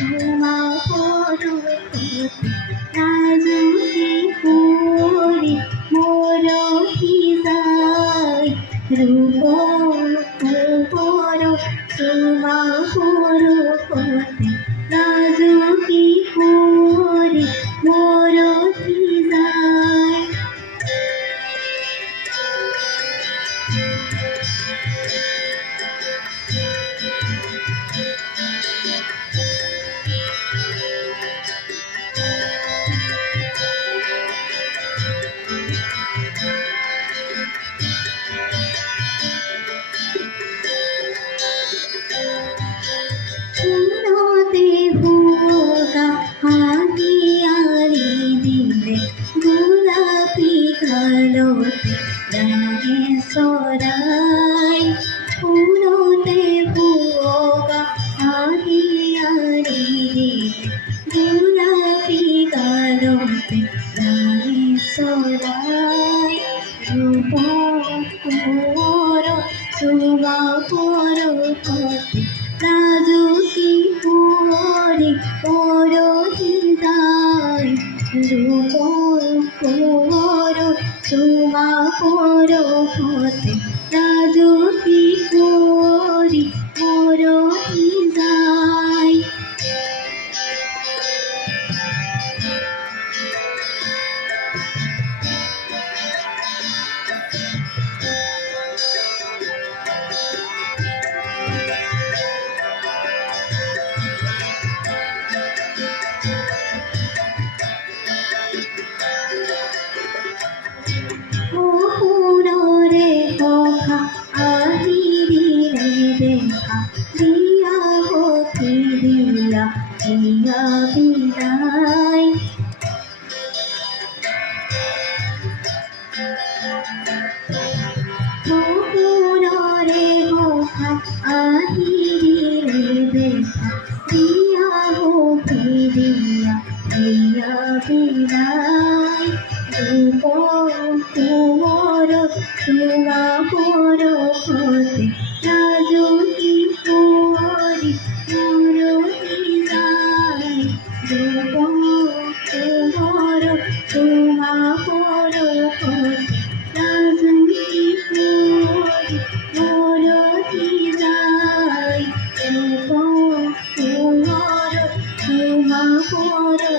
তোমা পরপতি রাজুকি পুরি মোর যায় রূপ পর তোমা পরপতি রাজুকি পুরি মোর যায় চিরতে ভোগা হাতিয়ারি দিলে গোলাপি কালোতে রাগে সরাই পুরোতে ভোগা হাতিয়ারি দিলে গোলাপি কালোতে রাগে সরাই রূপ মোর তোমা পরপতি রাজুকি পুরি পরতি যায় রূপ মোর তোমা পরপতি রাজুকি পুরি পরতি যায় পুররে কথা আহিরিরে দেখা দিয়া গতি দিয়া দিয়া বিদায় পুররে কথা আহিরিরে দেখা দিয়া গতি দিয়া দিয়া বিদায় রূপ মোর তোমা পরপতি রাজুকি পুরি মোরতি যায় রূপ মোর তোমা পরপতি রাজুকি পুরি মোরতি যায় রূপ মোর তোমা পরপতি